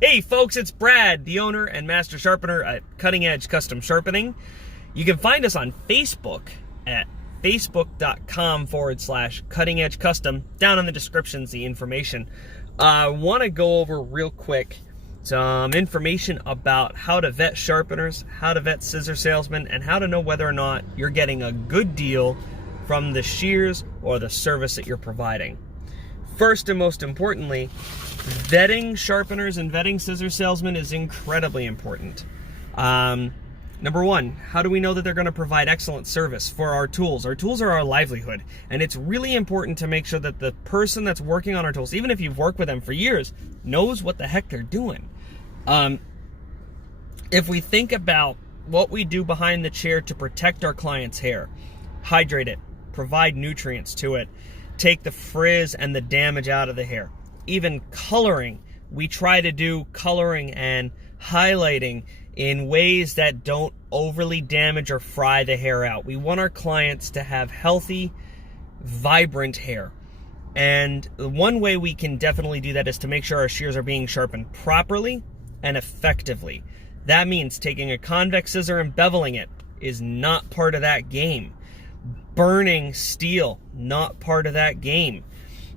Hey folks, it's Brad, the owner and master sharpener at Cutting Edge Custom Sharpening. You can find us on Facebook at facebook.com/Cutting Edge Custom. Down in the description's the information. I want to go over real quick some information about how to vet sharpeners, how to vet scissor salesmen, and how to know whether or not you're getting a good deal from the shears or the service that you're providing. First and most importantly, vetting sharpeners and vetting scissor salesmen is incredibly important. Number one, how do we know that they're going to provide excellent service for our tools? Our tools are our livelihood, and it's really important to make sure that the person that's working on our tools, even if you've worked with them for years, knows what the heck they're doing. If we think about what we do behind the chair to protect our client's hair, hydrate it, provide nutrients to it, take the frizz and the damage out of the hair. Even coloring, we try to do coloring and highlighting in ways that don't overly damage or fry the hair out. We want our clients to have healthy, vibrant hair. And the one way we can definitely do that is to make sure our shears are being sharpened properly and effectively. That means taking a convex scissor and beveling it is not part of that game. Burning steel, not part of that game.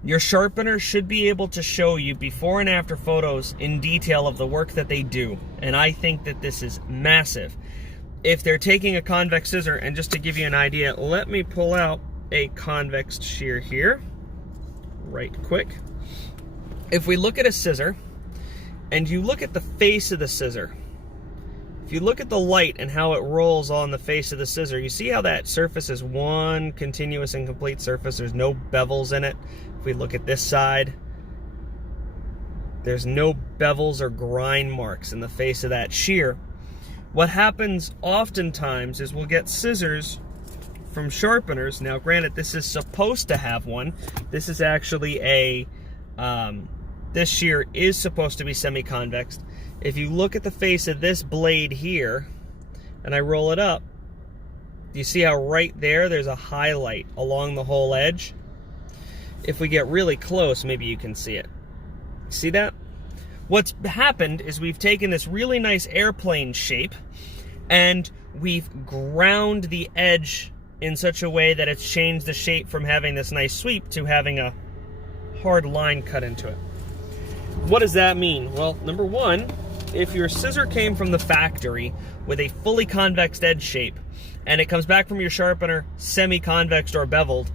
Your sharpener should be able to show you before and after photos in detail of the work that they do. And I think that this is massive. If they're taking a convex scissor, and just to give you an idea, let me pull out a convex shear here, right quick. If we look at a scissor, and you look at the face of the scissor, if you look at the light and how it rolls on the face of the scissor, you see how that surface is one continuous and complete surface. There's no bevels in it. If we look at this side, there's no bevels or grind marks in the face of that shear. What happens oftentimes is we'll get scissors from sharpeners. Now, granted, this is supposed to have one. This is actually a, this shear is supposed to be semi-convex. If you look at the face of this blade here, and I roll it up, you see how right there, there's a highlight along the whole edge? If we get really close, maybe you can see it. See that? What's happened is we've taken this really nice airplane shape, and we've ground the edge in such a way that it's changed the shape from having this nice sweep to having a hard line cut into it. What does that mean? Well, number one, if your scissor came from the factory with a fully convex edge shape and it comes back from your sharpener semi-convex or beveled,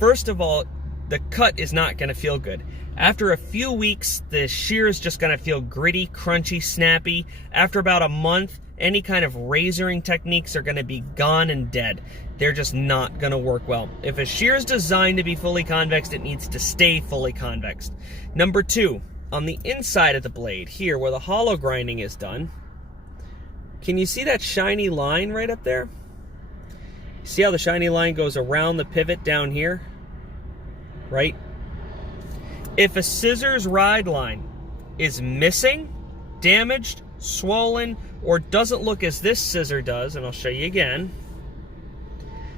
first of all, the cut is not going to feel good. After a few weeks, the shear is just going to feel gritty, crunchy, snappy. After about a month, any kind of razoring techniques are going to be gone and dead. They're just not going to work well. If a shear is designed to be fully convex, it needs to stay fully convex. Number two, on the inside of the blade, here where the hollow grinding is done, can you see that shiny line right up there? See how the shiny line goes around the pivot down here? Right? If a scissors ride line is missing, damaged, swollen, or doesn't look as this scissor does, and I'll show you again,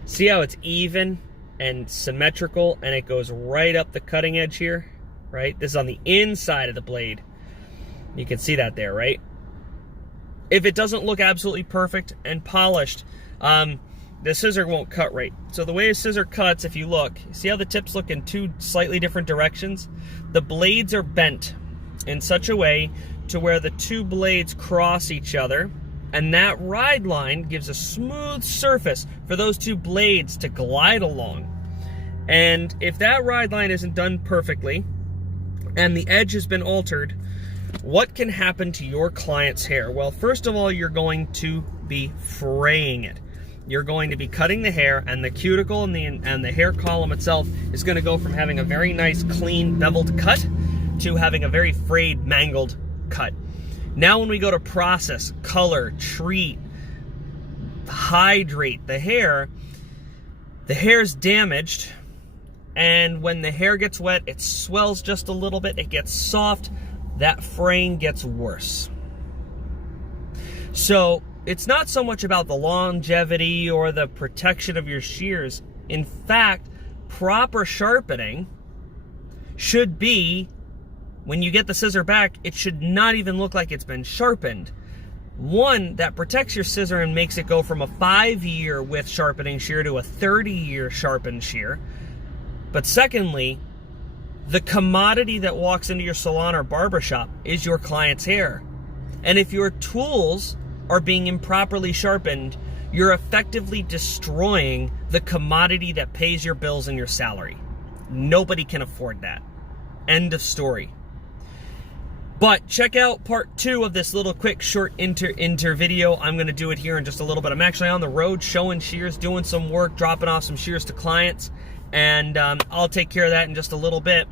see how it's even and symmetrical and it goes right up the cutting edge here? Right? This is on the inside of the blade. You can see that there, right? If it doesn't look absolutely perfect and polished, the scissor won't cut right. So the way a scissor cuts, if you look, see how the tips look in two slightly different directions? The blades are bent in such a way to where the two blades cross each other, and that ride line gives a smooth surface for those two blades to glide along. And if that ride line isn't done perfectly, and the edge has been altered, what can happen to your client's hair? Well, first of all, you're going to be fraying it. You're going to be cutting the hair, and the cuticle and the hair column itself is going to go from having a very nice, clean, beveled cut to having a very frayed, mangled cut. Now when we go to process, color, treat, hydrate the hair's damaged. And when the hair gets wet, it swells just a little bit, it gets soft, that fraying gets worse. So it's not so much about the longevity or the protection of your shears. In fact, proper sharpening should be when you get the scissor back, it should not even look like it's been sharpened. One, that protects your scissor and makes it go from a 5-year with sharpening shear to a 30-year sharpened shear. But secondly, the commodity that walks into your salon or barbershop is your client's hair. And if your tools are being improperly sharpened, you're effectively destroying the commodity that pays your bills and your salary. Nobody can afford that. End of story. But check out part 2 of this little quick short inter video. I'm going to do it here in just a little bit. I'm actually on the road showing shears, doing some work, dropping off some shears to clients, and I'll take care of that in just a little bit.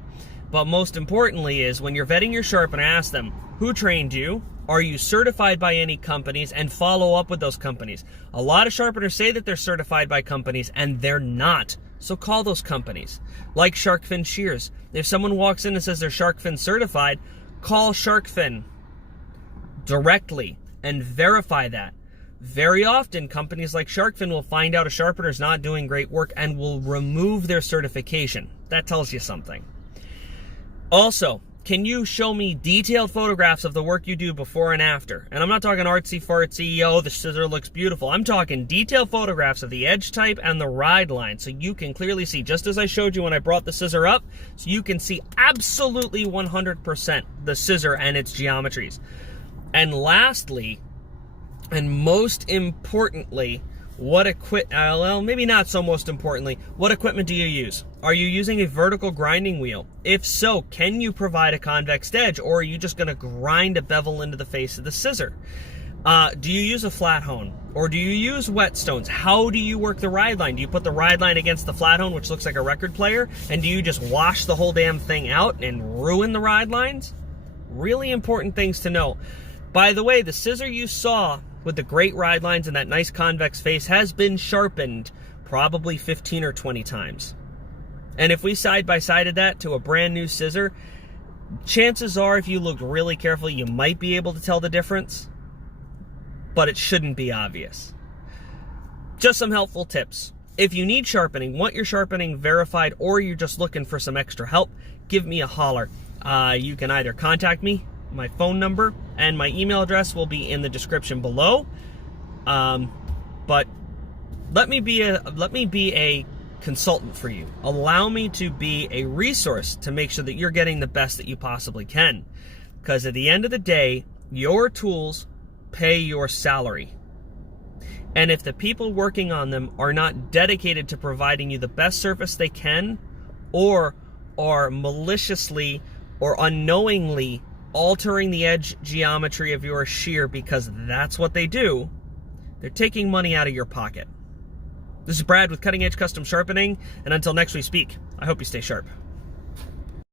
But most importantly is when you're vetting your sharpener, ask them, who trained you? Are you certified by any companies? And follow up with those companies. A lot of sharpeners say that they're certified by companies, and they're not. So call those companies. Like Shark Fin Shears. If someone walks in and says they're Shark Fin certified, call Shark Fin directly and verify that. Very often, companies like Shark Fin will find out a sharpener is not doing great work and will remove their certification. That tells you something. Also, can you show me detailed photographs of the work you do before and after? And I'm not talking artsy-fartsy, oh, the scissor looks beautiful. I'm talking detailed photographs of the edge type and the ride line so you can clearly see, just as I showed you when I brought the scissor up, so you can see absolutely 100% the scissor and its geometries. And lastly, and most importantly, well, maybe not so most importantly, what equipment do you use? Are you using a vertical grinding wheel? If so, can you provide a convex edge, or are you just going to grind a bevel into the face of the scissor? Do you use a flat hone, or do you use whetstones? How do you work the ride line? Do you put the ride line against the flat hone, which looks like a record player, and do you just wash the whole damn thing out and ruin the ride lines? Really important things to know. By the way, the scissor you saw with the great ride lines and that nice convex face has been sharpened probably 15 or 20 times. And if we side-by-sided that to a brand new scissor, chances are if you looked really carefully, you might be able to tell the difference, but it shouldn't be obvious. Just some helpful tips. If you need sharpening, want your sharpening verified, or you're just looking for some extra help, give me a holler. You can either contact me, my phone number, and my email address will be in the description below. But let me be a consultant for you. Allow me to be a resource to make sure that you're getting the best that you possibly can. Because at the end of the day, your tools pay your salary. And if the people working on them are not dedicated to providing you the best service they can, or are maliciously or unknowingly altering the edge geometry of your shear because that's what they do, they're taking money out of your pocket. This is Brad with Cutting Edge Custom Sharpening, and until next we speak, I hope you stay sharp.